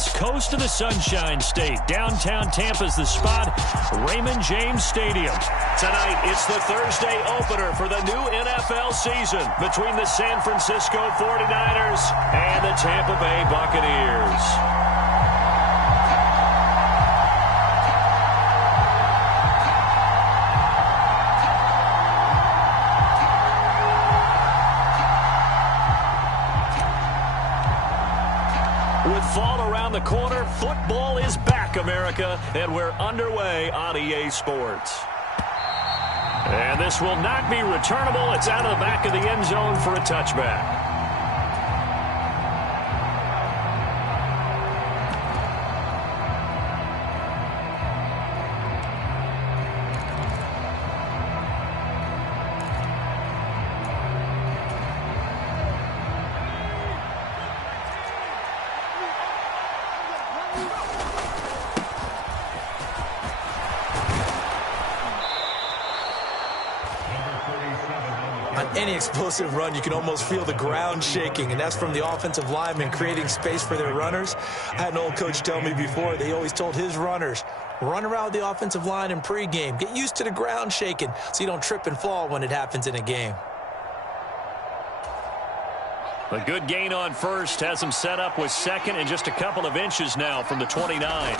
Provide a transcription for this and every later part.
west coast of the Sunshine State. Downtown Tampa's the spot, Raymond James Stadium. Tonight, it's the Thursday opener for the new NFL season between the San Francisco 49ers and the Tampa Bay Buccaneers. With fall around the corner, football is back, America, and we're underway on EA Sports. And this will not be returnable. It's out of the back of the end zone for a touchback. Any explosive run, you can almost feel the ground shaking, and that's from the offensive linemen creating space for their runners. I had an old coach tell me before, they always told his runners, run around the offensive line in pregame. Get used to the ground shaking so you don't trip and fall when it happens in a game. A good gain on first has him set up with second and just a couple of inches now from the 29.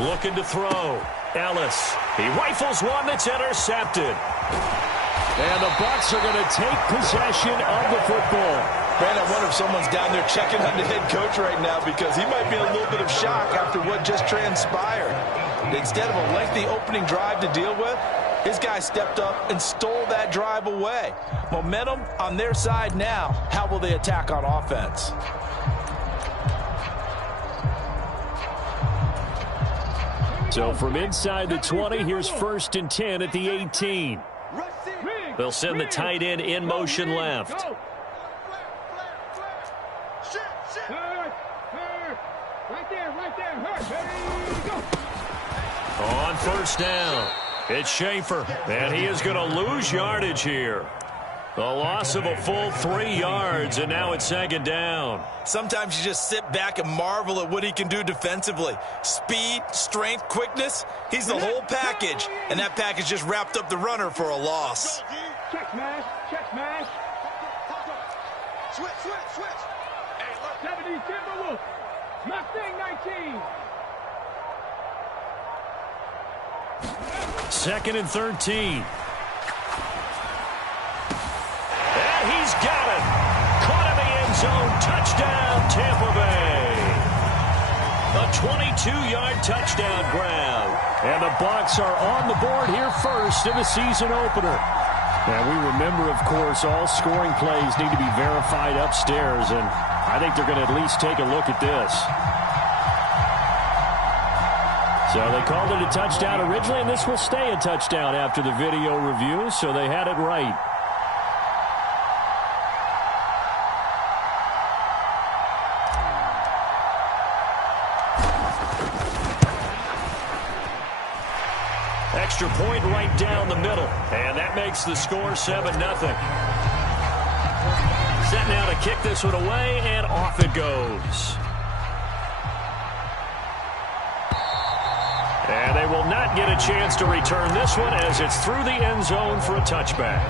Looking to throw. Ellis. He rifles one that's intercepted. And the Bucs are going to take possession of the football. Man, I wonder if someone's down there checking on the head coach right now because he might be in a little bit of shock after what just transpired. Instead of a lengthy opening drive to deal with, his guy stepped up and stole that drive away. Momentum on their side now. How will they attack on offense? So from inside the 20, here's 1st and 10 at the 18. They'll send the tight end in motion left. On first down, it's Schaefer, and he is going to lose yardage here. A loss of a full 3 yards, and now it's 2nd down. Sometimes you just sit back and marvel at what he can do defensively. Speed, strength, quickness, he's the whole package. And that package just wrapped up the runner for a loss. Check smash, check smash. Switch. 70 Timberwolves. Mustang 19. 2nd and 13. And he's got it. Caught in the end zone. Touchdown, Tampa Bay. A 22-yard touchdown grab. And the Bucs are on the board here first in the season opener. And we remember, of course, all scoring plays need to be verified upstairs. And I think they're going to at least take a look at this. So they called it a touchdown originally, and this will stay a touchdown after the video review, so they had it right. Extra point right down the middle, and that makes the score 7-0. Set now to kick this one away, and off it goes. And they will not get a chance to return this one as it's through the end zone for a touchback.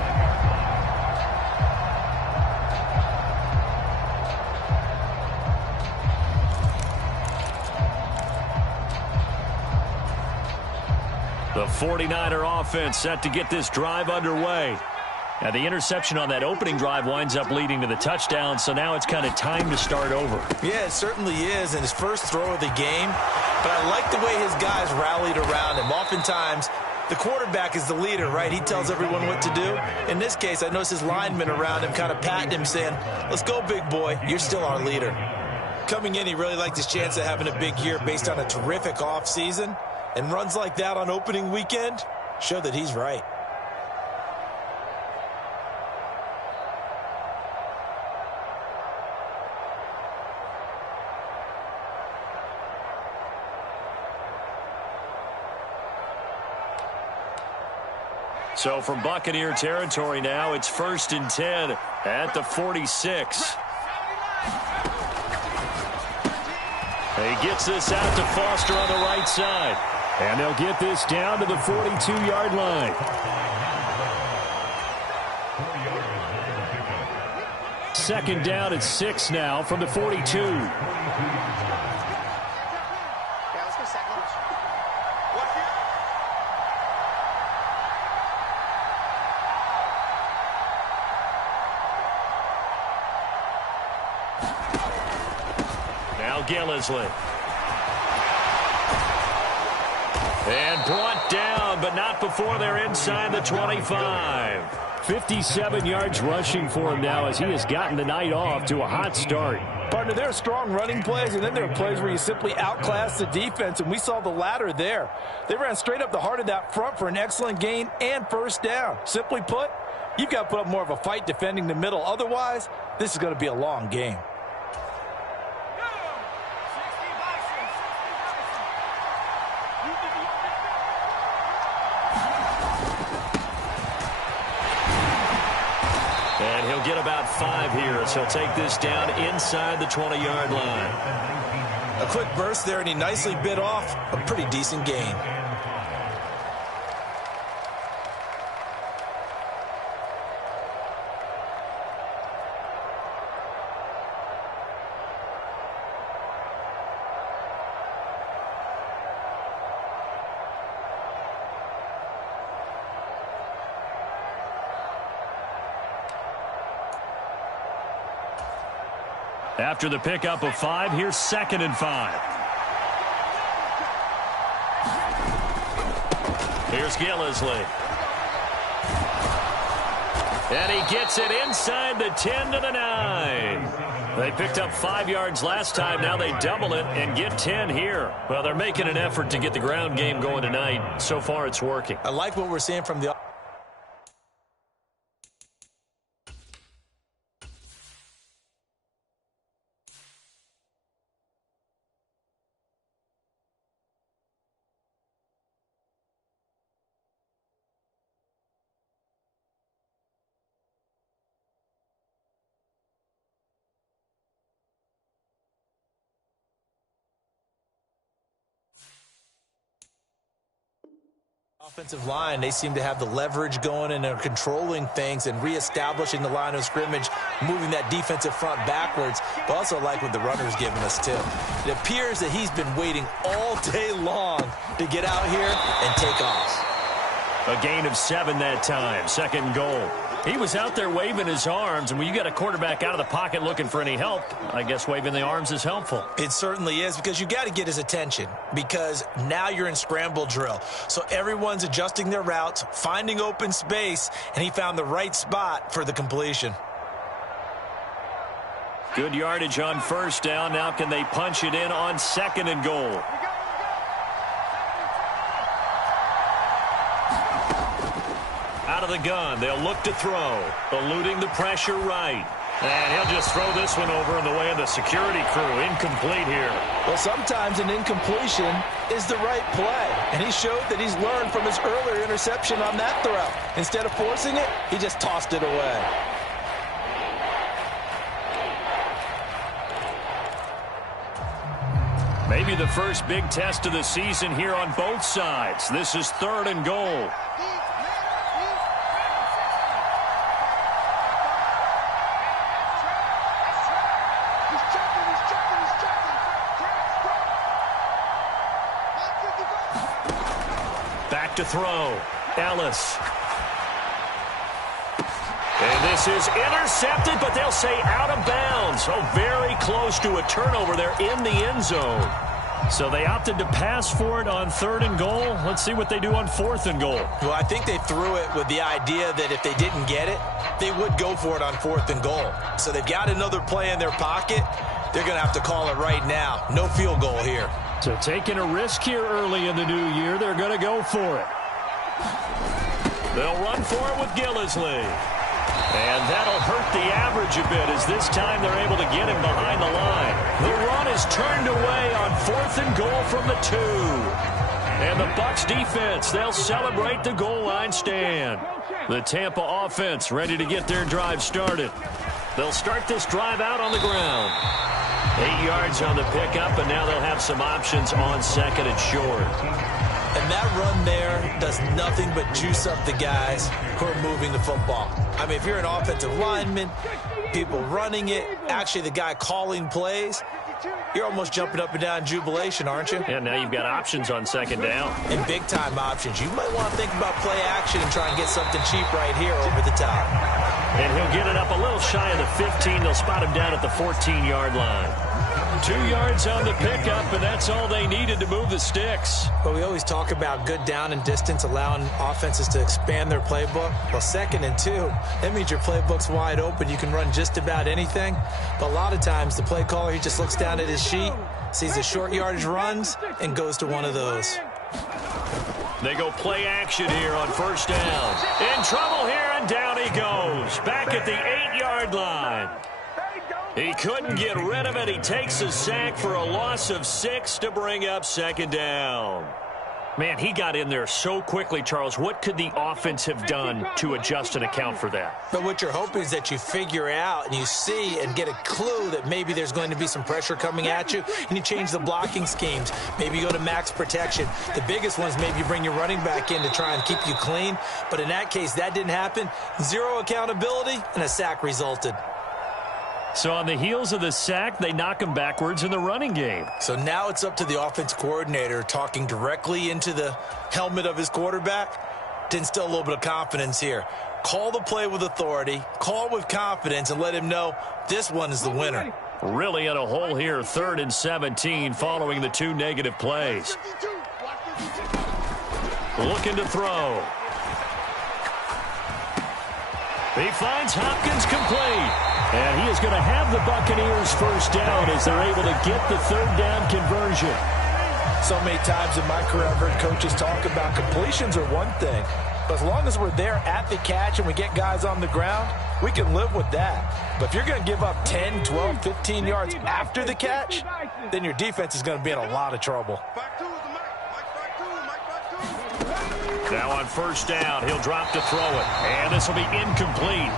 The 49er offense set to get this drive underway. Now, the interception on that opening drive winds up leading to the touchdown, so now it's kind of time to start over. Yeah, it certainly is, and his first throw of the game. But I like the way his guys rallied around him. Oftentimes, the quarterback is the leader, right? He tells everyone what to do. In this case, I noticed his linemen around him kind of patting him, saying, let's go, big boy. You're still our leader. Coming in, he really liked his chance of having a big year based on a terrific offseason. And runs like that on opening weekend show that he's right. So from Buccaneer territory now, it's 1st and 10 at the 46. He gets this out to Foster on the right side. And they'll get this down to the 42-yard line. Second down at 6 now from the 42. Now Gillislee. And brought down, but not before they're inside the 25. 57 yards rushing for him now as he has gotten the night off to a hot start. Partner, there are strong running plays, and then there are plays where you simply outclass the defense, and we saw the latter there. They ran straight up the heart of that front for an excellent gain and first down. Simply put, you've got to put up more of a fight defending the middle. Otherwise, this is going to be a long game. And he'll get about 5 here as he'll take this down inside the 20-yard line. A quick burst there, and he nicely bit off a pretty decent gain. After the pickup of 5, here's 2nd and 5. Here's Gillislee. And he gets it inside the 10 to the 9. They picked up 5 yards last time. Now they double it and get 10 here. Well, they're making an effort to get the ground game going tonight. So far, it's working. I like what we're seeing from the... offensive line. They seem to have the leverage going, and they're controlling things and reestablishing the line of scrimmage, moving that defensive front backwards. But also like what the runner's giving us too. It appears that he's been waiting all day long to get out here and take off. A gain of 7 that time. 2nd and goal. He was out there waving his arms, and when you got a quarterback out of the pocket looking for any help, I guess waving the arms is helpful. It certainly is, because you got to get his attention, because now you're in scramble drill. So everyone's adjusting their routes, finding open space, and he found the right spot for the completion. Good yardage on 1st down. Now can they punch it in on 2nd and goal? Out of the gun, they'll look to throw, eluding the pressure right. And he'll just throw this one over in the way of the security crew. Incomplete here. Well, sometimes an incompletion is the right play, and he showed that he's learned from his earlier interception on that throw. Instead of forcing it, he just tossed it away. Maybe the first big test of the season here on both sides. This is 3rd and goal. Back to throw. Ellis. And this is intercepted, but they'll say out of bounds. Oh, very close to a turnover there in the end zone. So they opted to pass for it on 3rd and goal. Let's see what they do on 4th and goal. Well, I think they threw it with the idea that if they didn't get it, they would go for it on 4th and goal. So they've got another play in their pocket. They're going to have to call it right now. No field goal here. So taking a risk here early in the new year, they're going to go for it. They'll run for it with Gillislee. And that'll hurt the average a bit as this time they're able to get him behind the line. The run is turned away on 4th and goal from the 2. And the Bucs defense, they'll celebrate the goal line stand. The Tampa offense ready to get their drive started. They'll start this drive out on the ground. 8 yards on the pickup, and now they'll have some options on second and short. And that run there does nothing but juice up the guys who are moving the football. I mean, if you're an offensive lineman, people running it, actually the guy calling plays, you're almost jumping up and down in jubilation, aren't you? And now you've got options on second down. And big-time options. You might want to think about play action and try and get something cheap right here over the top. And he'll get it up a little shy of the 15. They'll spot him down at the 14-yard line. 2 yards on the pickup, and that's all they needed to move the sticks. But we always talk about good down and distance, allowing offenses to expand their playbook. Well, 2nd and 2, that means your playbook's wide open. You can run just about anything. But a lot of times, the play caller, he just looks down at his sheet, sees the short yardage runs, and goes to one of those. They go play action here on first down. In trouble here, and down he goes. Back at the 8-yard line. He couldn't get rid of it. He takes a sack for a loss of 6 to bring up second down. Man, he got in there so quickly, Charles. What could the offense have done to adjust and account for that? But what you're hoping is that you figure out and you see and get a clue that maybe there's going to be some pressure coming at you, and you change the blocking schemes. Maybe you go to max protection. The biggest one is maybe you bring your running back in to try and keep you clean. But in that case, that didn't happen. 0 accountability, and a sack resulted. So on the heels of the sack, they knock him backwards in the running game. So now it's up to the offense coordinator talking directly into the helmet of his quarterback to instill a little bit of confidence here. Call the play with authority, call with confidence, and let him know this one is the winner. Really in a hole here, 3rd and 17 following the 2 negative plays. Looking to throw. He finds Hopkins complete. And he is going to have the Buccaneers first down as they're able to get the 3rd down conversion. So many times in my career I've heard coaches talk about completions are one thing, but as long as we're there at the catch and we get guys on the ground, we can live with that. But if you're going to give up 10, 12, 15 yards after the catch, then your defense is going to be in a lot of trouble. Now on first down, he'll drop to throw it. And this will be incomplete.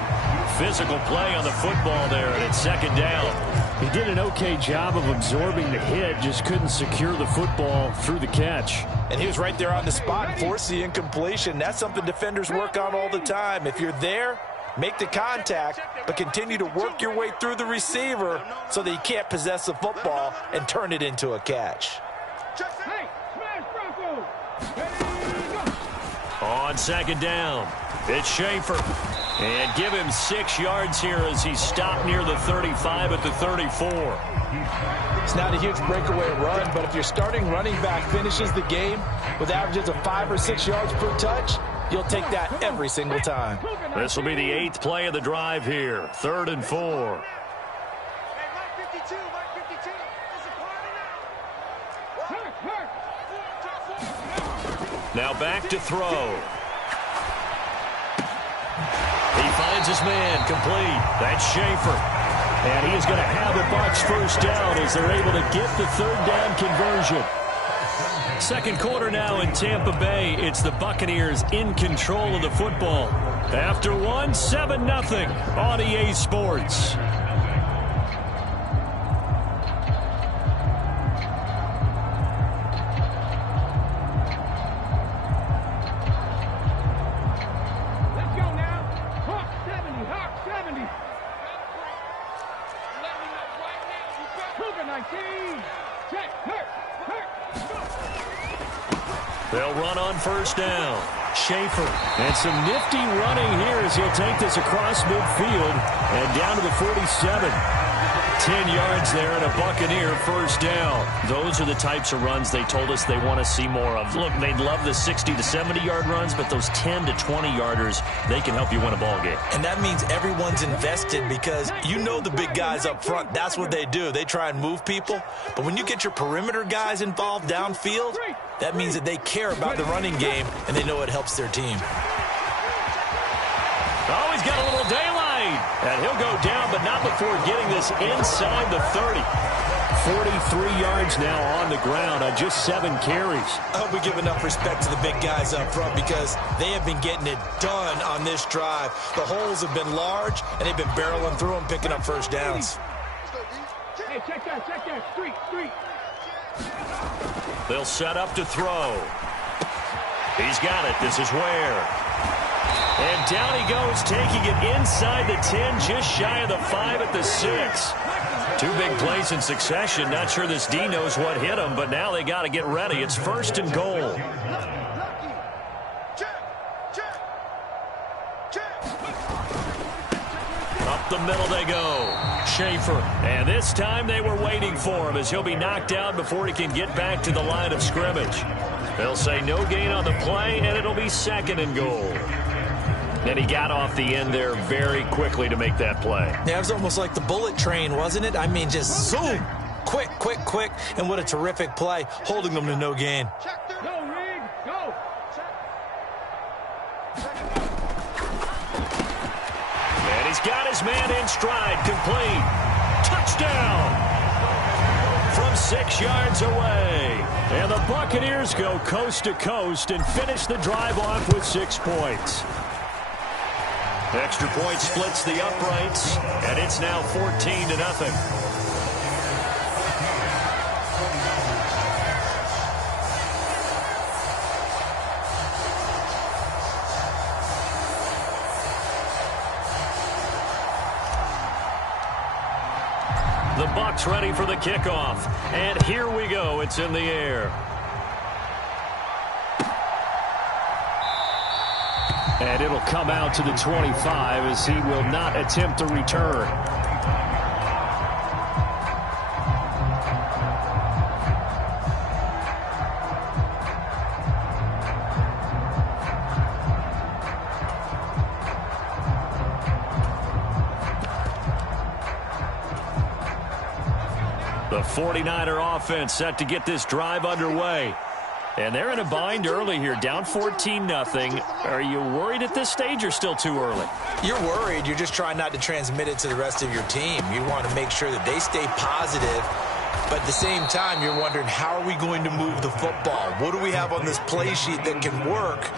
Physical play on the football there, and it's 2nd down. He did an okay job of absorbing the hit, just couldn't secure the football through the catch. And he was right there on the spot and forced the incompletion. That's something defenders work on all the time. If you're there, make the contact, but continue to work your way through the receiver so that he can't possess the football and turn it into a catch. On 2nd down, it's Schaefer. And give him 6 yards here as he stopped near the 35 at the 34. It's not a huge breakaway run, but if your starting running back finishes the game with averages of 5 or 6 yards per touch, you'll take that every single time. This will be the 8th play of the drive here. 3rd and 4. Now back to throw. He finds his man complete. That's Schaefer. And he is going to have the Bucs first down as they're able to get the 3rd down conversion. 2nd quarter now in Tampa Bay. It's the Buccaneers in control of the football. After 1, 7-0 on EA Sports. They'll run on first down. Schaefer. And some nifty running here as he'll take this across midfield and down to the 47. 10 yards there and a Buccaneer first down. Those are the types of runs they told us they want to see more of. Look, they'd love the 60 to 70-yard runs, but those 10 to 20-yarders, they can help you win a ball game. And that means everyone's invested because you know the big guys up front. That's what they do. They try and move people. But when you get your perimeter guys involved downfield, that means that they care about the running game and they know it helps their team. Oh, he's got a little daylight. And he'll go down, but not before getting this inside the 30. 43 yards now on the ground on just 7 carries. I hope we give enough respect to the big guys up front because they have been getting it done on this drive. The holes have been large, and they've been barreling through them, picking up first downs. Hey, check that check that. Street. They'll set up to throw. He's got it. This is Ware. And down he goes, taking it inside the 10, just shy of the 5 at the 6. Two big plays in succession. Not sure this D knows what hit him, but now they got to get ready. It's 1st and goal. Up the middle they go. Schaefer. And this time they were waiting for him as he'll be knocked down before he can get back to the line of scrimmage. They'll say no gain on the play, and it'll be 2nd and goal. And he got off the end there very quickly to make that play. Yeah, it was almost like the bullet train, wasn't it? I mean, just zoom. Quick. And what a terrific play, holding them to no gain. Go, Rig. Go. And he's got his man in stride, complete. Touchdown! From 6 yards away. And the Buccaneers go coast to coast and finish the drive off with 6 points. Extra point splits the uprights, and it's now 14-0. The Bucs ready for the kickoff, and here we go. It's in the air. And it'll come out to the 25 as he will not attempt to return. The 49er offense set to get this drive underway. And they're in a bind early here, down 14-0. Are you worried at this stage or still too early? You're worried. You're just trying not to transmit it to the rest of your team. You want to make sure that they stay positive. But at the same time, you're wondering, how are we going to move the football? What do we have on this play sheet that can work?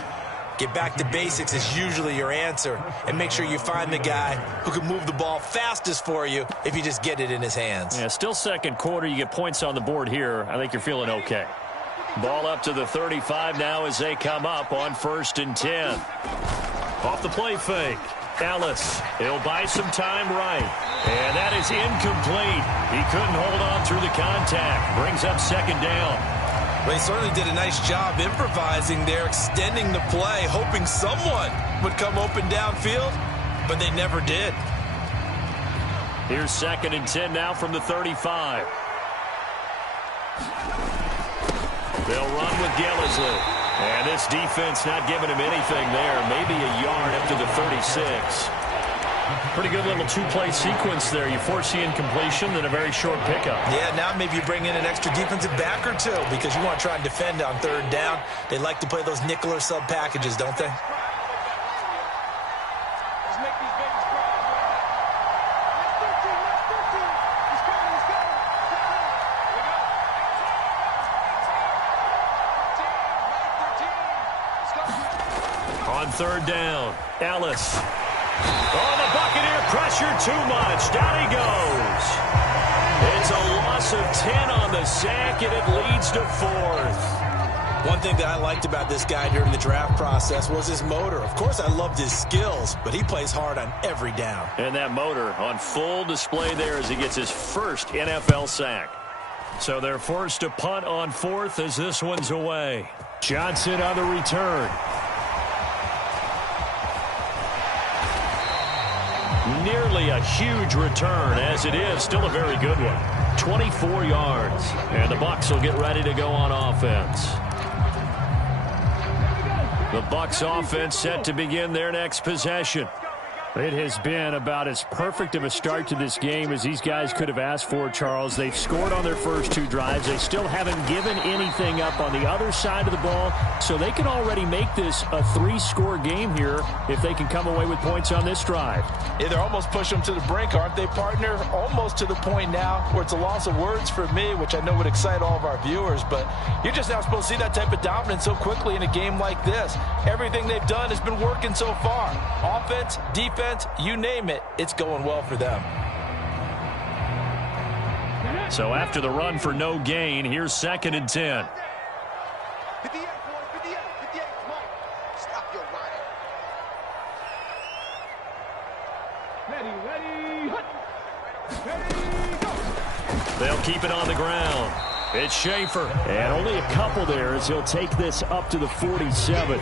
Get back to basics is usually your answer. And make sure you find the guy who can move the ball fastest for you if you just get it in his hands. Yeah, still second quarter. You get points on the board here. I think you're feeling okay. Ball up to the 35 now as they come up on 1st and 10. Off the play fake. Ellis. He'll buy some time right. And that is incomplete. He couldn't hold on through the contact. Brings up 2nd down. Well, he certainly did a nice job improvising there, extending the play, hoping someone would come open downfield, but they never did. Here's 2nd and 10 now from the 35. They'll run with Gillislee. And this defense not giving him anything there. Maybe a yard up to the 36. Pretty good little 2-play sequence there. You force the incompletion, then a very short pickup. Yeah, now maybe you bring in an extra defensive back or two because you want to try and defend on 3rd down. They like to play those nickel or sub packages, don't they? On 3rd down, Ellis. Oh, the Buccaneer pressure too much. Down he goes. It's a loss of 10 on the sack, and it leads to 4th. One thing that I liked about this guy during the draft process was his motor. Of course, I loved his skills, but he plays hard on every down. And that motor on full display there as he gets his first NFL sack. So they're forced to punt on 4th as this one's away. Johnson on the return. Nearly a huge return, as it is still a very good one. 24 yards, and the Bucs will get ready to go on offense. The Bucs offense set to begin their next possession. It has been about as perfect of a start to this game as these guys could have asked for, Charles. They've scored on their first 2 drives. They still haven't given anything up on the other side of the ball, so they can already make this a 3-score game here if they can come away with points on this drive. Yeah, they're almost pushing them to the brink, aren't they, partner? Almost to the point now where it's a loss of words for me, which I know would excite all of our viewers, but you're just not supposed to see that type of dominance so quickly in a game like this. Everything they've done has been working so far. Offense, defense, you name it, it's going well for them. So after the run for no gain, here's 2nd and 10. 58, boy, 58, 58, come on. Stop your running. Ready, hut. Ready, go. They'll keep it on the ground. It's Schaefer. And only a couple there as he'll take this up to the 47.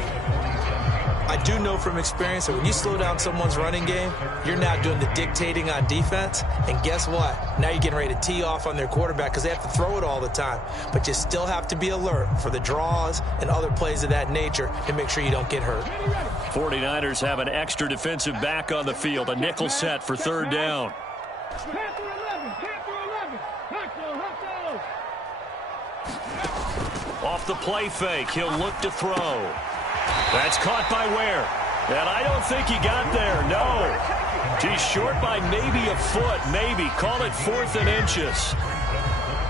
I do know from experience that when you slow down someone's running game, you're now doing the dictating on defense. And guess what? Now you're getting ready to tee off on their quarterback because they have to throw it all the time. But you still have to be alert for the draws and other plays of that nature to make sure you don't get hurt. 49ers have an extra defensive back on the field. A nickel set for 3rd down. Panther 11, Panther 11. Hustle, hustle. Off the play fake, he'll look to throw. That's caught by Ware. And I don't think he got there, no. He's short by maybe a foot, maybe. Call it 4th and inches.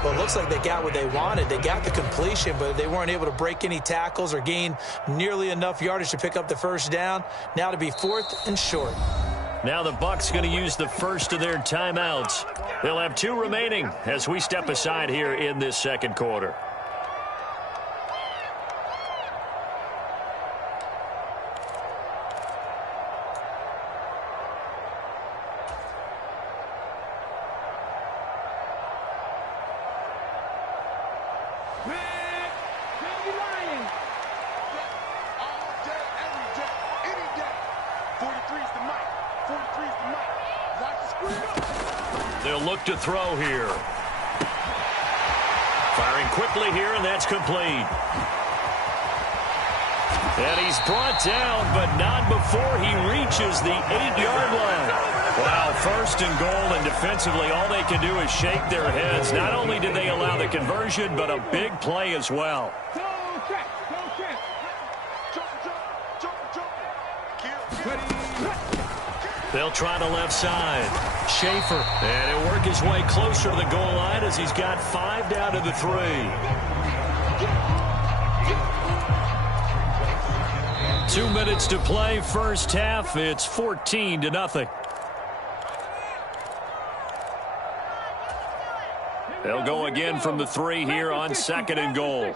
Well, it looks like they got what they wanted. They got the completion, but they weren't able to break any tackles or gain nearly enough yardage to pick up the 1st down. Now to be 4th and short. Now the Bucs going to use the first of their timeouts. They'll have 2 remaining as we step aside here in this 2nd quarter. They'll look to throw here. Firing quickly here, and that's complete. And he's brought down, but not before he reaches the 8-yard line. Wow, 1st and goal, and defensively all they can do is shake their heads. Not only did they allow the conversion, but a big play as well. Go check, go check. Ready, hut. They'll try the left side. Schaefer. And he'll work his way closer to the goal line as he's got 5 down to the 3. Two minutes to play, first half. It's 14-0. They'll go again from the 3 here on 2nd and goal.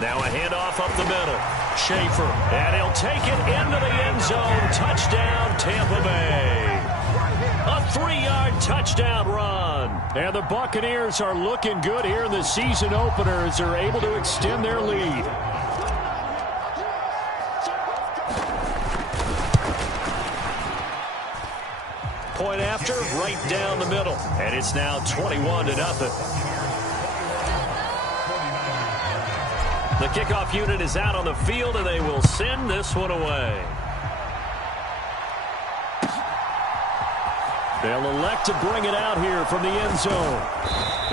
Now a handoff up the middle. Schaefer, and he'll take it into the end zone. Touchdown, Tampa Bay. A 3-yard touchdown run. And the Buccaneers are looking good here in the season opener as they're able to extend their lead. Point after, right down the middle. And it's now 21-0. The kickoff unit is out on the field, and they will send this one away. They'll elect to bring it out here from the end zone.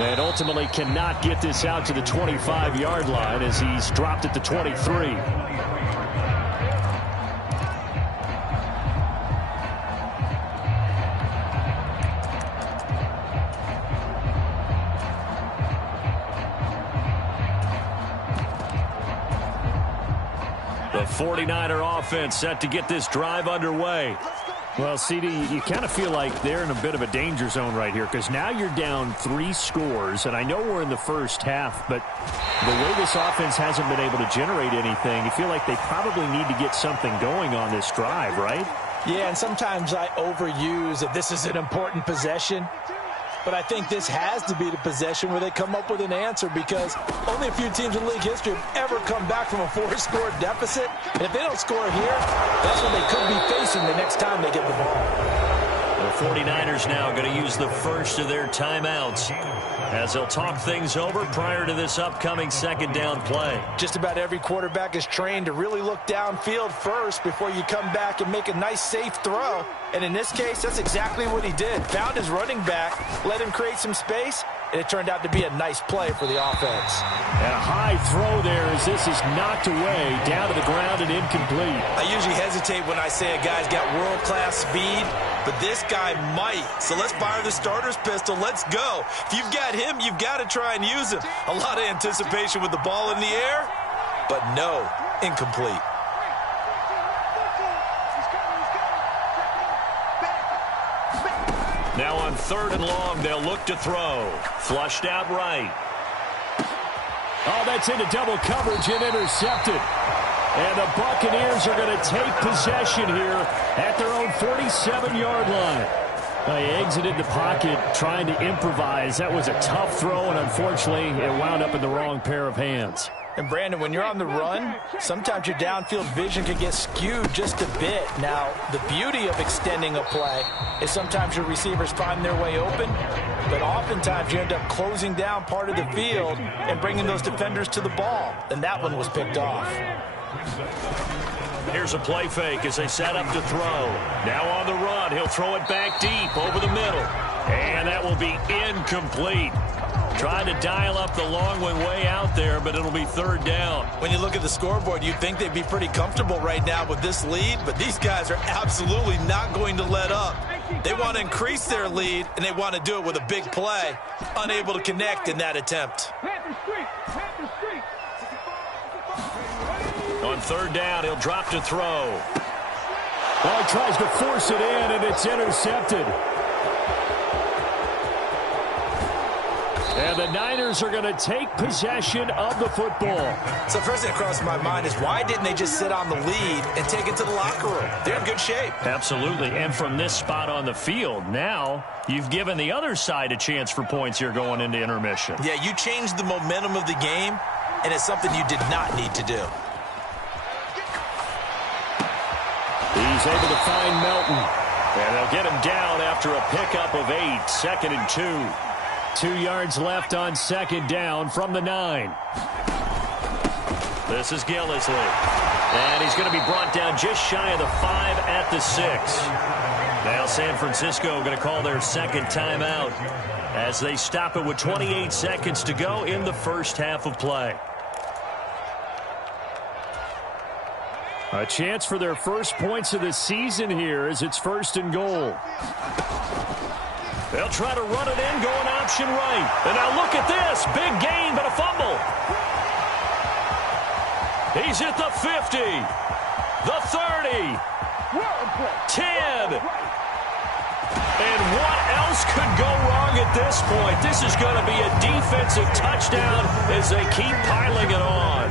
And ultimately cannot get this out to the 25-yard line as he's dropped at the 23. The 49er offense set to get this drive underway. Well, CD, you kind of feel like they're in a bit of a danger zone right here because now you're down 3 scores, and I know we're in the first half, but the way this offense hasn't been able to generate anything, you feel like they probably need to get something going on this drive, right? Yeah, and sometimes I overuse that this is an important possession. But I think this has to be the possession where they come up with an answer because only a few teams in league history have ever come back from a 4-score deficit. And if they don't score here, that's what they could be facing the next time they get the ball. The 49ers now going to use the first of their timeouts as they'll talk things over prior to this upcoming 2nd down play. Just about every quarterback is trained to really look downfield first before you come back and make a nice, safe throw. And in this case, that's exactly what he did. Found his running back, let him create some space, and it turned out to be a nice play for the offense. And a high throw there as this is knocked away, down to the ground and incomplete. I usually hesitate when I say a guy's got world-class speed, but this guy might. So let's fire the starter's pistol. Let's go. If you've got him, you've got to try and use him. A lot of anticipation with the ball in the air, but no, incomplete. 3rd and long. They'll look to throw. Flushed out right. Oh, that's into double coverage and intercepted. And the Buccaneers are going to take possession here at their own 47-yard line. He exited the pocket trying to improvise. That was a tough throw, and unfortunately, it wound up in the wrong pair of hands. And, Brandon, when you're on the run, sometimes your downfield vision can get skewed just a bit. Now, the beauty of extending a play is sometimes your receivers find their way open, but oftentimes you end up closing down part of the field and bringing those defenders to the ball. And that one was picked off. Here's a play fake as they set up to throw. Now on the run, he'll throw it back deep over the middle. And that will be incomplete. Trying to dial up the long one way out there, but it'll be 3rd down. When you look at the scoreboard, you'd think they'd be pretty comfortable right now with this lead, but these guys are absolutely not going to let up. They want to increase their lead, and they want to do it with a big play. Unable to connect in that attempt. On 3rd down, he'll drop to throw. Well, he tries to force it in, and it's intercepted. And the Niners are going to take possession of the football. So first thing that crosses my mind is why didn't they just sit on the lead and take it to the locker room? They're in good shape. Absolutely. And from this spot on the field, now you've given the other side a chance for points here going into intermission. Yeah, you changed the momentum of the game, and it's something you did not need to do. He's able to find Melton. And they'll get him down after a pickup of 8, 2nd and 2. 2 yards left on 2nd down from the 9. This is Gillislee. And he's going to be brought down just shy of the 5 at the 6. Now San Francisco going to call their 2nd timeout as they stop it with 28 seconds to go in the first half of play. A chance for their first points of the season here as it's 1st and goal. They'll try to run it in, going option right. And now look at this. Big gain, but a fumble. He's at the 50. The 30. 10. And what else could go wrong at this point? This is going to be a defensive touchdown as they keep piling it on.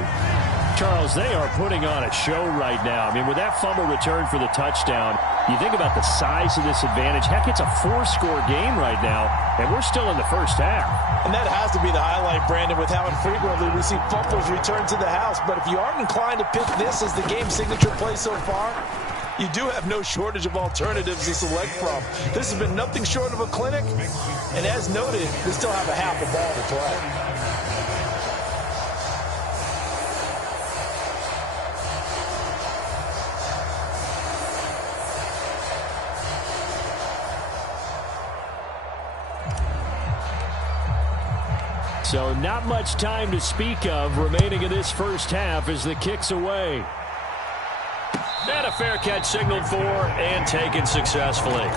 Charles, they are putting on a show right now. I mean, with that fumble return for the touchdown, you think about the size of this advantage. Heck, it's a 4-score game right now, and we're still in the first half. And that has to be the highlight, Brandon, with how infrequently we see fumbles return to the house. But if you aren't inclined to pick this as the game signature play so far, you do have no shortage of alternatives to select from. This has been nothing short of a clinic, and as noted, they still have a half a ball to play. So not much time to speak of remaining in this first half as the kick's away. And a fair catch signaled for and taken successfully.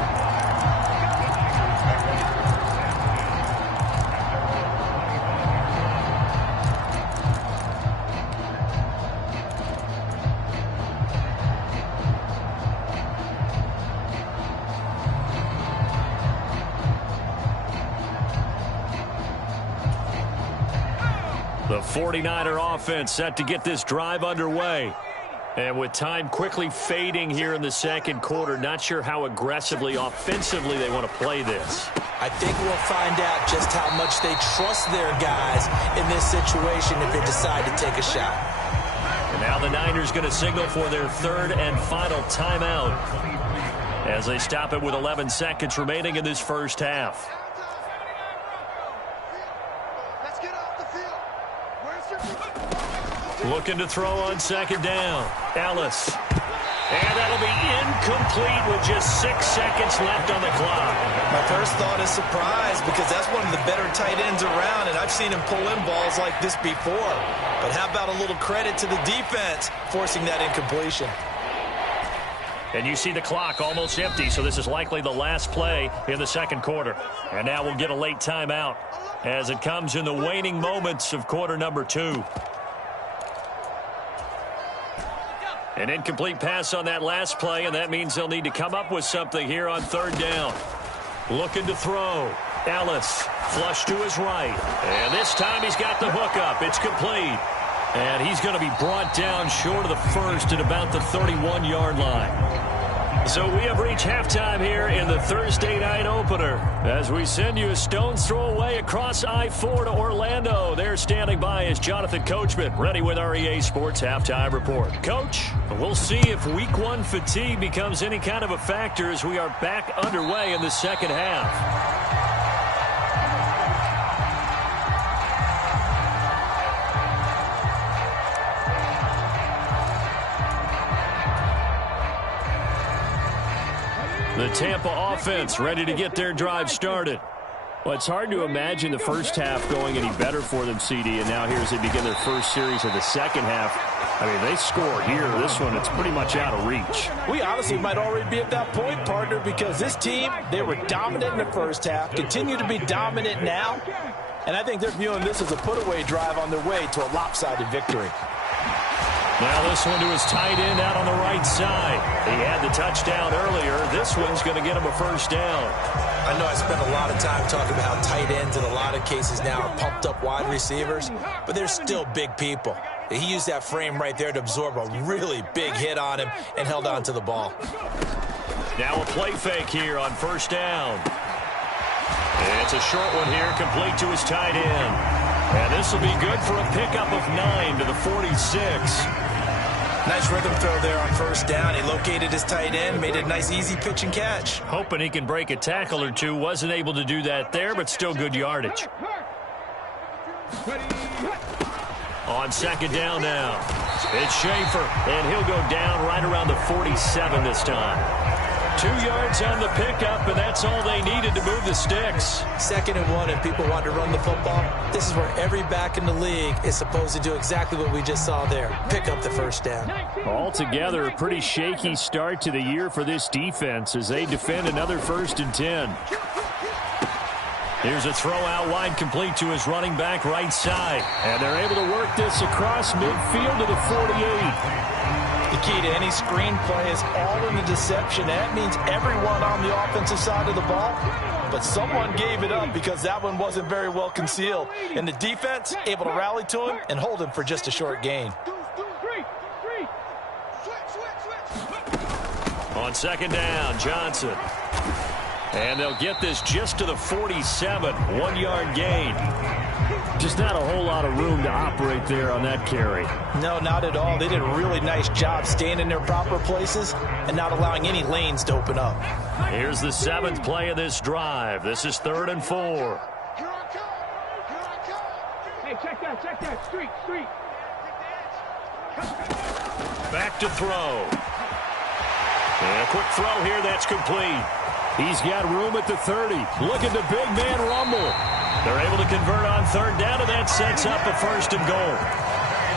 The 49er offense set to get this drive underway. And with time quickly fading here in the second quarter, not sure how aggressively, offensively they want to play this. I think we'll find out just how much they trust their guys in this situation if they decide to take a shot. And now the Niners going to signal for their 3rd and final timeout as they stop it with 11 seconds remaining in this first half. Looking to throw on 2nd down. Ellis. And that'll be incomplete with just 6 seconds left on the clock. My first thought is surprise because that's one of the better tight ends around, and I've seen him pull in balls like this before. But how about a little credit to the defense forcing that incompletion? And you see the clock almost empty, so this is likely the last play in the second quarter. And now we'll get a late timeout as it comes in the waning moments of quarter number 2. An incomplete pass on that last play, and that means they'll need to come up with something here on 3rd down. Looking to throw. Ellis, flush to his right. And this time he's got the hook up. It's complete. And he's going to be brought down short of the first at about the 31-yard line. So we have reached halftime here in the Thursday night opener as we send you a stone's throw away across I-4 to Orlando. There standing by is Jonathan Coachman, ready with our EA Sports Halftime Report. Coach, we'll see if Week 1 fatigue becomes any kind of a factor as we are back underway in the second half. The Tampa offense ready to get their drive started. Well, it's hard to imagine the first half going any better for them, CD, and now here as they begin their first series of the second half. I mean, they score here. This one, it's pretty much out of reach. We honestly might already be at that point, partner, because this team, they were dominant in the first half, continue to be dominant now, and I think they're viewing this as a put-away drive on their way to a lopsided victory. Now this one to his tight end out on the right side. He had the touchdown earlier. This one's going to get him a first down. I know I spent a lot of time talking about how tight ends in a lot of cases now are pumped up wide receivers, but they're still big people. He used that frame right there to absorb a really big hit on him and held on to the ball. Now a play fake here on first down. It's a short one here, complete to his tight end. And this will be good for a pickup of 9 to the 46. Nice rhythm throw there on first down. He located his tight end, made a nice easy pitch and catch. Hoping he can break a tackle or two. Wasn't able to do that there, but still good yardage. On second down now. It's Schaefer, and he'll go down right around the 47 this time. 2 yards on the pickup, and that's all they needed to move the sticks. 2nd and 1, and people want to run the football. This is where every back in the league is supposed to do exactly what we just saw there. Pick up the first down. Altogether, a pretty shaky start to the year for this defense as they defend another 1st and 10. Here's a throw out wide, complete to his running back right side. And they're able to work this across midfield to the 48. The key to any screen play is all in the deception. That means everyone on the offensive side of the ball. But someone gave it up because that one wasn't very well concealed. And the defense able to rally to him and hold him for just a short gain. On second down, Johnson. And they'll get this just to the 47. 1-yard gain. Just not a whole lot of room to operate there on that carry. No, not at all. They did a really nice job staying in their proper places and not allowing any lanes to open up. Here's the 7th play of this drive. This is 3rd and 4. Hey, check that. Street. Back to throw. And a quick throw here, that's complete. He's got room at the 30. Look at the big man rumble. They're able to convert on 3rd down, and that sets up a 1st and goal.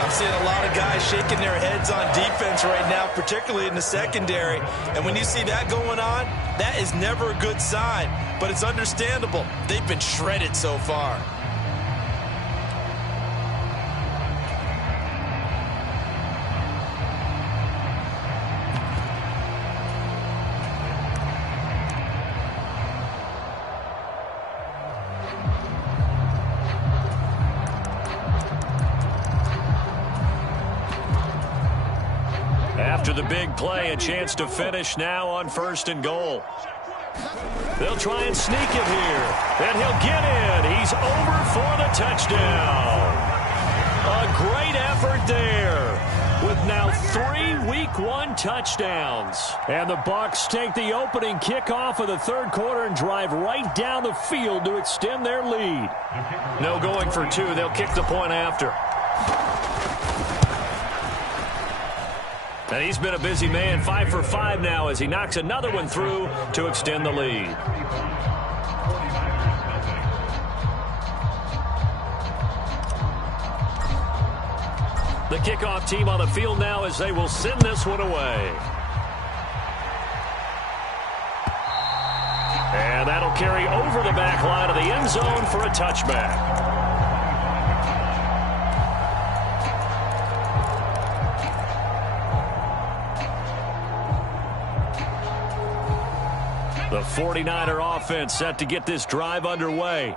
I'm seeing a lot of guys shaking their heads on defense right now, particularly in the secondary. And when you see that going on, that is never a good sign. But it's understandable. They've been shredded so far. After the big play, a chance to finish now on 1st and goal. They'll try and sneak it here. And he'll get in. He's over for the touchdown. A great effort there with now 3 Week 1 touchdowns. And the Bucs take the opening kickoff of the 3rd quarter and drive right down the field to extend their lead. No going for 2. They'll kick the point after. And he's been a busy man, 5 for 5 now as he knocks another one through to extend the lead. The kickoff team on the field now as they will send this one away. And that'll carry over the back line of the end zone for a touchback. The 49er offense set to get this drive underway.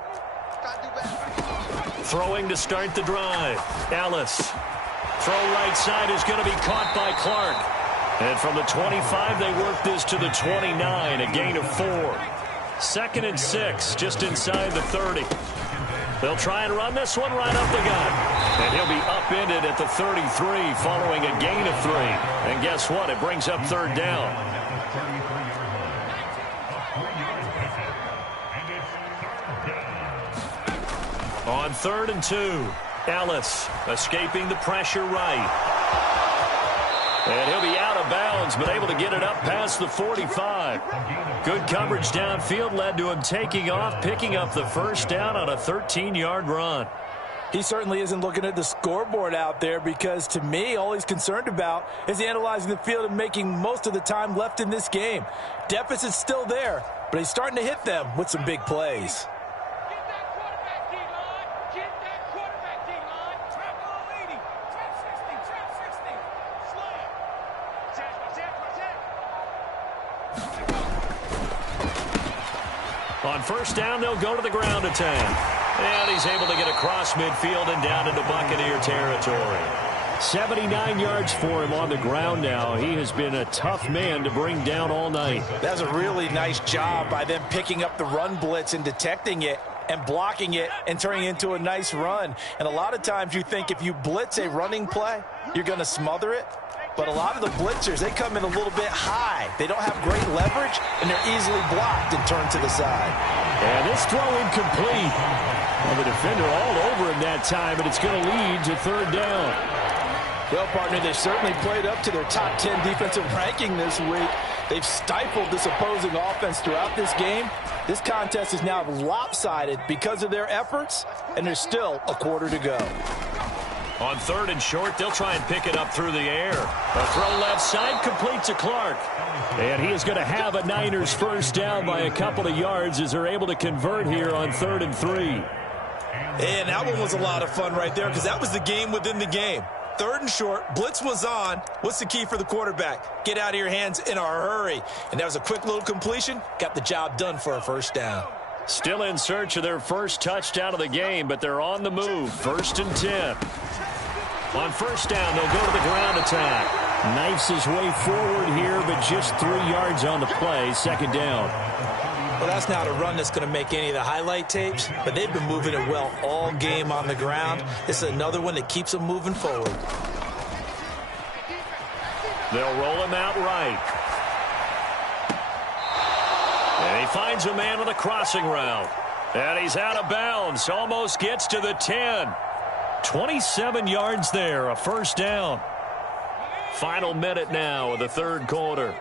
Throwing to start the drive. Ellis. Throw right side is going to be caught by Clark. And from the 25, they work this to the 29, a gain of 4. 2nd and 6, just inside the 30. They'll try and run this one right up the gut. And he'll be upended at the 33 following a gain of 3. And guess what? It brings up 3rd down. On 3rd and 2, Ellis escaping the pressure right. And he'll be out of bounds, but able to get it up past the 45. Good coverage downfield led to him taking off, picking up the 1st down on a 13-yard run. He certainly isn't looking at the scoreboard out there because, to me, all he's concerned about is analyzing the field and making most of the time left in this game. Deficit's still there, but he's starting to hit them with some big plays. On 1st down, they'll go to the ground attack. And he's able to get across midfield and down into Buccaneer territory. 79 yards for him on the ground now. He has been a tough man to bring down all night. That's a really nice job by them picking up the run blitz and detecting it and blocking it and turning it into a nice run. And a lot of times you think if you blitz a running play, you're going to smother it. But a lot of the blitzers, they come in a little bit high. They don't have great leverage, and they're easily blocked and turned to the side. And this throw incomplete. Well, the defender all over him that time, but it's going to lead to 3rd down. Well, partner, they certainly played up to their top 10 defensive ranking this week. They've stifled this opposing offense throughout this game. This contest is now lopsided because of their efforts, and there's still a quarter to go. On 3rd and short, they'll try and pick it up through the air. A throw left side, complete to Clark. And he is going to have a Niners 1st down by a couple of yards as they're able to convert here on 3rd and 3. And that one was a lot of fun right there because that was the game within the game. 3rd and short, blitz was on. What's the key for the quarterback? Get out of your hands in a hurry. And that was a quick little completion. Got the job done for a 1st down. Still in search of their 1st touchdown of the game, but they're on the move. 1st and 10. On 1st down, they'll go to the ground attack. Knifes his way forward here, but just 3 yards on the play. 2nd down. Well, that's not a run that's going to make any of the highlight tapes, but they've been moving it well all game on the ground. This is another one that keeps them moving forward. They'll roll him out right. And he finds a man with a crossing route. And he's out of bounds. Almost gets to the 10. 27 yards there, a 1st down. Final minute now of the 3rd quarter.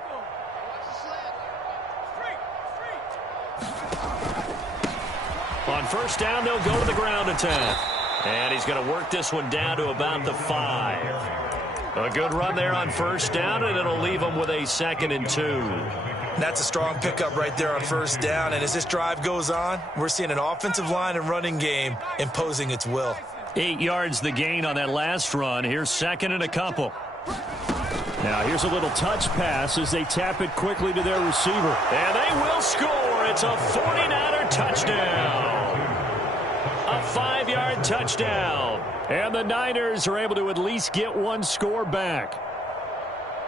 On 1st down, they'll go to the ground attack. And he's going to work this one down to about the 5. A good run there on 1st down, and it'll leave them with a 2nd and 2. That's a strong pickup right there on 1st down. And as this drive goes on, we're seeing an offensive line and running game imposing its will. 8 yards the gain on that last run. Here's 2nd and a couple. Now here's a little touch pass as they tap it quickly to their receiver. And they will score. It's a 49er touchdown. A 5-yard touchdown. And the Niners are able to at least get one score back.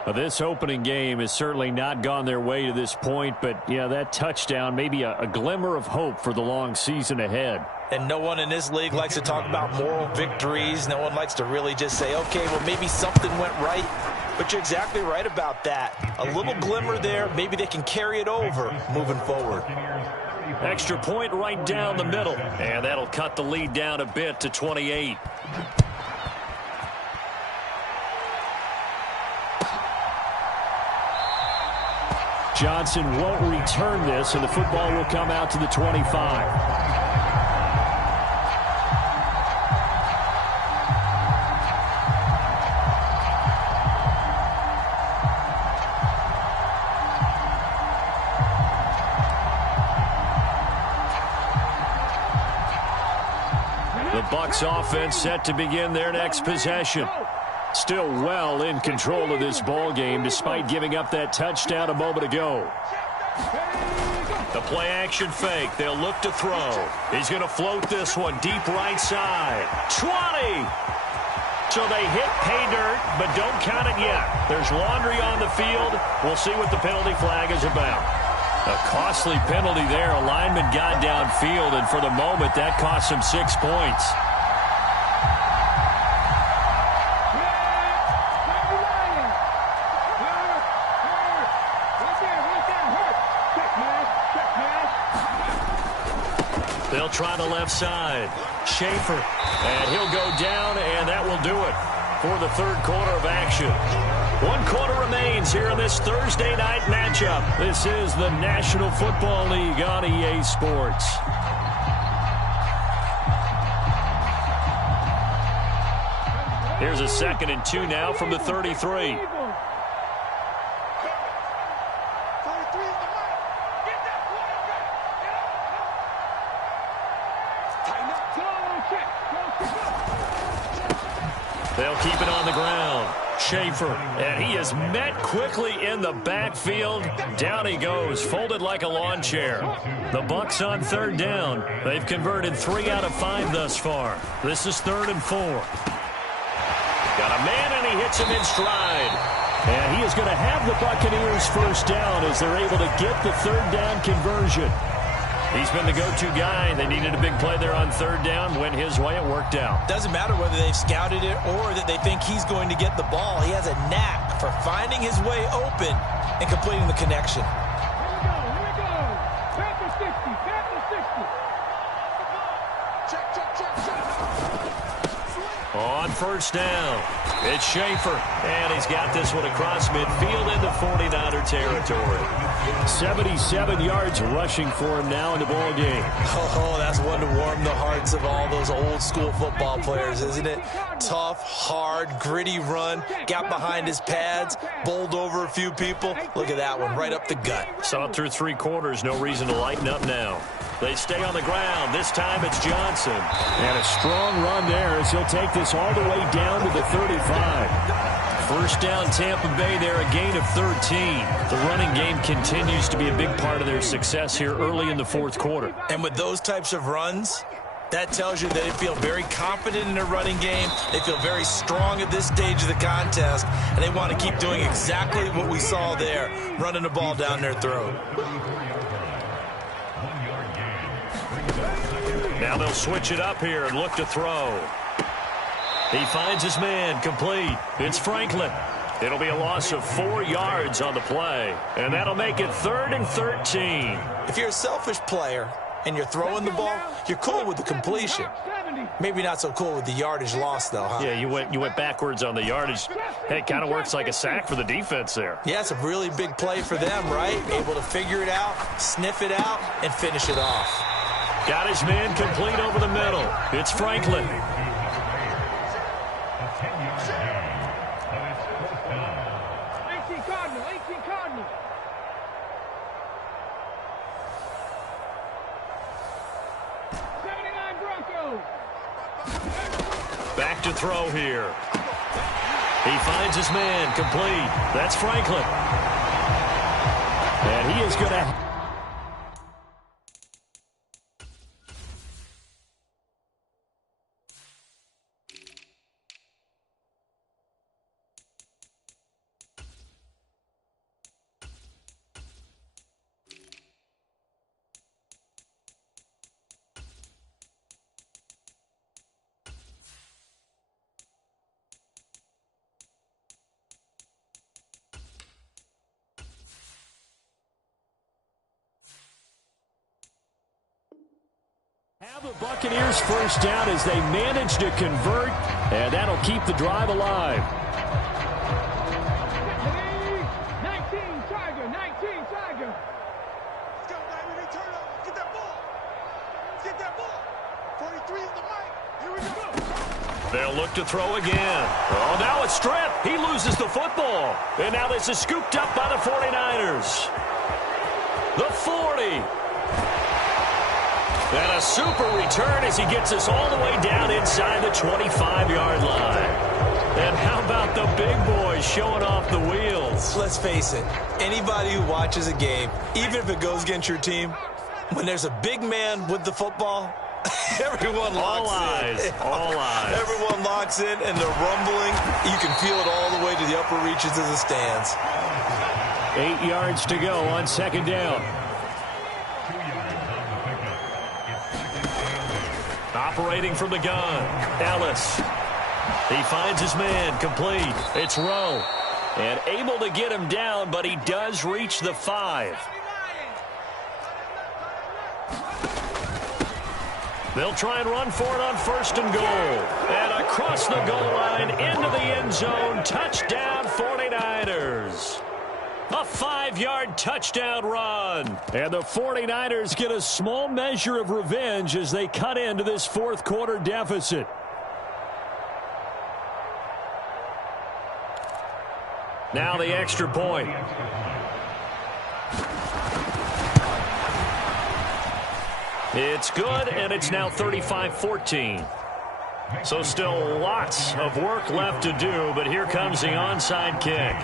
Well, this opening game has certainly not gone their way to this point, but yeah, that touchdown may be a glimmer of hope for the long season ahead. And no one in this league likes to talk about moral victories. No one likes to really just say, okay, well, maybe something went right. But you're exactly right about that. A little glimmer there. Maybe they can carry it over moving forward. Extra point right down the middle. And that'll cut the lead down a bit to 28. Johnson won't return this, and the football will come out to the 25. The Bucs offense set to begin their next possession. Still well in control of this ball game despite giving up that touchdown a moment ago. The play action fake. They'll look to throw. He's going to float this one deep right side. 20! So they hit pay dirt, but don't count it yet. There's laundry on the field. We'll see what the penalty flag is about. A costly penalty there. A lineman got downfield, and for the moment, that cost him 6 points. They'll try the left side. Schaefer, and he'll go down, and that will do it for the third quarter of action. 1 quarter remains here in this Thursday night matchup. This is the National Football League on EA Sports. Here's a 2nd and 2 now from the 33. They'll keep it on the ground. Schaefer, and he is met quickly in the backfield. Down he goes, folded like a lawn chair. The Bucs on 3rd down. They've converted 3 out of 5 thus far. This is 3rd and 4. Got a man, and he hits him in stride. And he is going to have the Buccaneers first down as they're able to get the 3rd down conversion. He's been the go-to guy. They needed a big play there on 3rd down. Went his way. It worked out. Doesn't matter whether they've scouted it or that they think he's going to get the ball. He has a knack for finding his way open and completing the connection. Here we go. Panther 60. Panther 60. Check. On 1st down, it's Schaefer, and he's got this one across midfield into 49er territory. 77 yards rushing for him now in the ball game. Oh, that's one to warm the hearts of all those old school football players, isn't it? Tough, hard, gritty run, got behind his pads, bowled over a few people. Look at that one, right up the gut. Saw it through 3 quarters, no reason to lighten up now. They stay on the ground. This time it's Johnson. And a strong run there as he'll take this all the way down to the 35. 1st down Tampa Bay there, a gain of 13. The running game continues to be a big part of their success here early in the 4th quarter. And with those types of runs, that tells you that they feel very confident in their running game. They feel very strong at this stage of the contest, and they want to keep doing exactly what we saw there, running the ball down their throat. Now they'll switch it up here and look to throw. He finds his man, complete. It's Franklin. It'll be a loss of 4 yards on the play, and that'll make it 3rd and 13. If you're a selfish player and you're throwing the ball, you're cool with the completion. Maybe not so cool with the yardage loss, though, huh? Yeah, you went backwards on the yardage. Hey, it kind of works like a sack for the defense there. Yeah, it's a really big play for them, right? Able to figure it out, sniff it out, and finish it off. Got his man complete over the middle. It's Franklin. 18 Cardinal. Back to throw here. He finds his man, complete. That's Franklin. And he is going to... Have the Buccaneers first down as they manage to convert, and that'll keep the drive alive. 19 Tiger. Let's go, baby. They turn up. Get that ball. Get that ball. 43 in the mic. Here we go. They'll look to throw again. Oh, now it's stripped. He loses the football. And now this is scooped up by the 49ers. The 40. And a super return as he gets us all the way down inside the 25-yard line. And how about the big boys showing off the wheels? Let's face it, anybody who watches a game, even if it goes against your team, when there's a big man with the football, everyone locks in. All eyes. Everyone locks in, and they're rumbling. You can feel it all the way to the upper reaches of the stands. 8 yards to go on second down. Operating from the gun, Ellis. He finds his man, complete. It's Rowe. And able to get him down, but he does reach the 5. They'll try and run for it on first and goal. And across the goal line, into the end zone, touchdown 49ers. A 5-yard touchdown run. And the 49ers get a small measure of revenge as they cut into this fourth quarter deficit. Now the extra point. It's good, and it's now 35-14. So still lots of work left to do, but here comes the onside kick.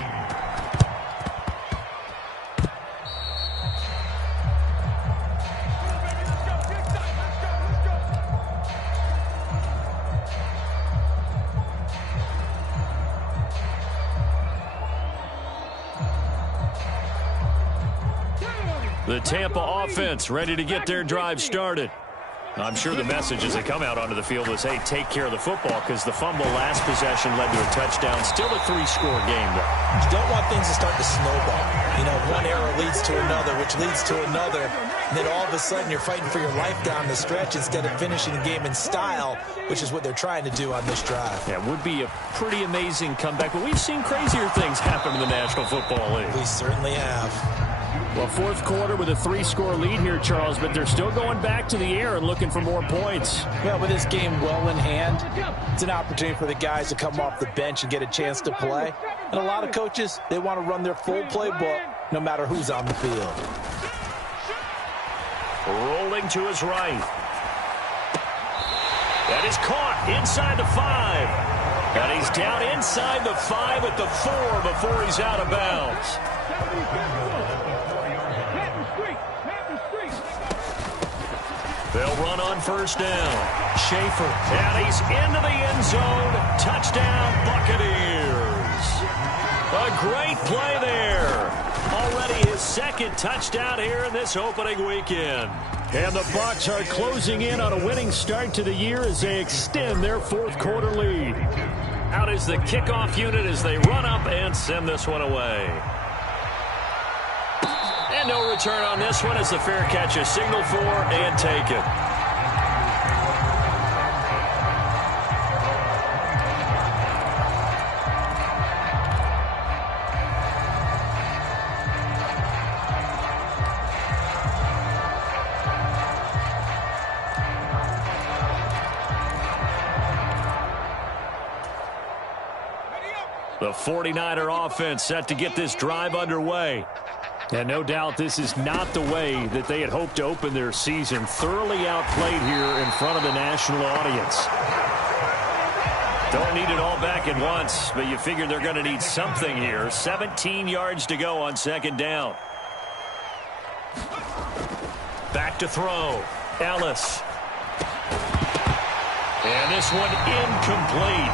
The Tampa offense ready to get their drive started. I'm sure the message as they come out onto the field was, hey, take care of the football, because the fumble last possession led to a touchdown. Still a 3-score game, though. You don't want things to start to snowball. You know, one error leads to another, which leads to another. And then all of a sudden you're fighting for your life down the stretch instead of finishing the game in style, which is what they're trying to do on this drive. Yeah, it would be a pretty amazing comeback, but we've seen crazier things happen in the National Football League. We certainly have. Well, fourth quarter with a 3-score lead here, Charles, but they're still going back to the air and looking for more points. Well, with this game well in hand, it's an opportunity for the guys to come off the bench and get a chance to play. And a lot of coaches, they want to run their full playbook no matter who's on the field. Rolling to his right. That is caught inside the 5. And he's down inside the 5 at the 4 before he's out of bounds. They'll run on first down. Schaefer. And he's into the end zone. Touchdown, Buccaneers. A great play there. Already his second touchdown here in this opening weekend. And the Bucs are closing in on a winning start to the year as they extend their fourth quarter lead. Out is the kickoff unit as they run up and send this one away. And no return on this one as the fair catch is signaled for and taken. The 49er offense set to get this drive underway. And no doubt this is not the way that they had hoped to open their season. Thoroughly outplayed here in front of the national audience. Don't need it all back at once, but you figure they're going to need something here. 17 yards to go on second down. Back to throw. Ellis. And this one incomplete.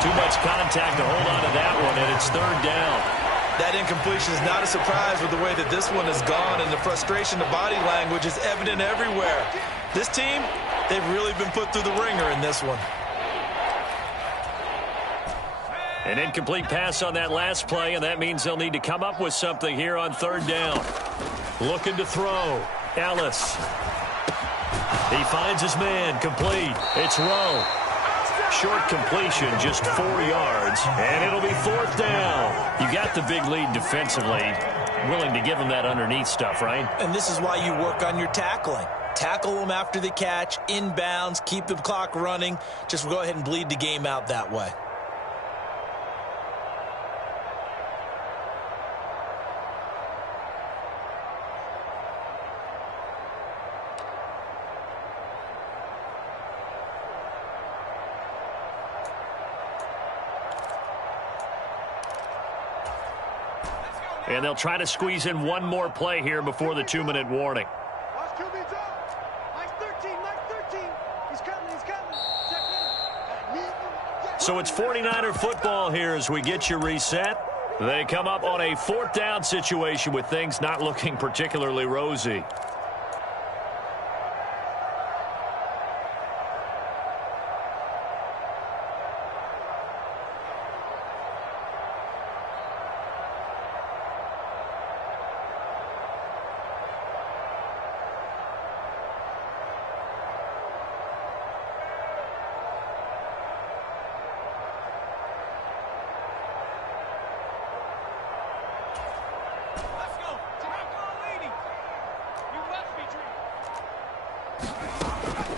Too much contact to hold on to that one, and it's third down. That incompletion is not a surprise with the way that this one has gone, and the frustration, the body language is evident everywhere. This team, they've really been put through the ringer in this one. An incomplete pass on that last play, and that means they'll need to come up with something here on third down. Looking to throw. Ellis. He finds his man, complete. It's Rowe. Short completion, just 4 yards, and it'll be fourth down. You got the big lead defensively. Willing to give them that underneath stuff, right? And this is why you work on your tackling. Tackle them after the catch, inbounds, keep the clock running. Just go ahead and bleed the game out that way. And they'll try to squeeze in one more play here before the 2-minute warning. Watch QB zone. Mike 13, Mike 13. He's coming, he's coming. Check in. So it's 49er football here as we get you reset. They come up on a 4th down situation with things not looking particularly rosy.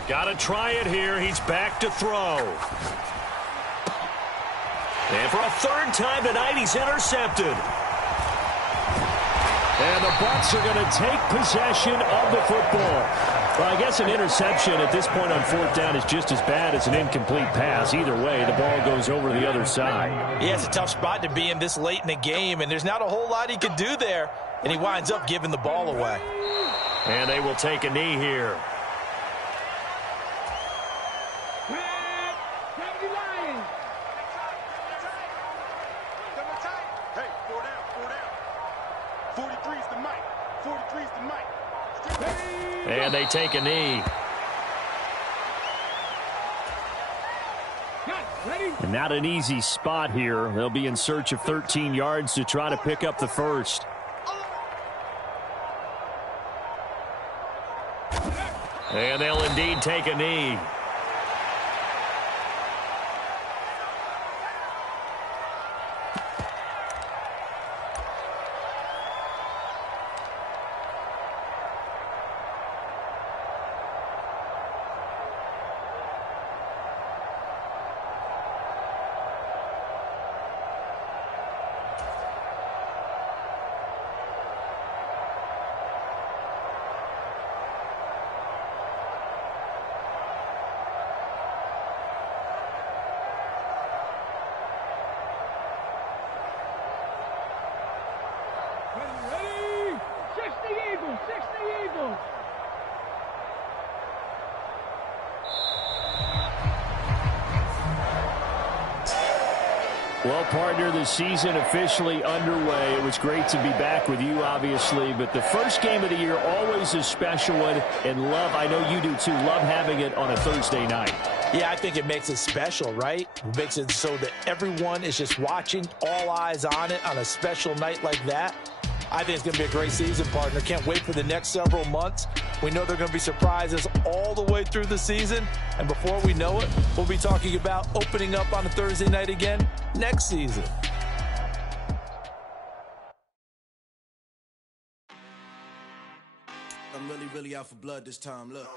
Got to try it here. He's back to throw. And for a 3rd time tonight, he's intercepted. And the Bucs are going to take possession of the football. Well, I guess an interception at this point on 4th down is just as bad as an incomplete pass. Either way, the ball goes over the other side. Yeah, it's a tough spot to be in this late in the game, and there's not a whole lot he could do there. And he winds up giving the ball away. And they will take a knee here. Hey, 4 down. 43's the mic. 43's the mic. And they take a knee. And not an easy spot here. They'll be in search of 13 yards to try to pick up the first. And they'll indeed take a knee. Ready? 60 Eagles, 60 Eagles. Well, partner, the season officially underway. It was great to be back with you, obviously, but the first game of the year always a special one, and love, I know you do too, love having it on a Thursday night. Yeah, I think it makes it special, right? It makes it so that everyone is just watching, all eyes on it on a special night like that. I think it's going to be a great season, partner. Can't wait for the next several months. We know there are going to be surprises all the way through the season. And before we know it, we'll be talking about opening up on a Thursday night again next season. I'm really out for blood this time. Look.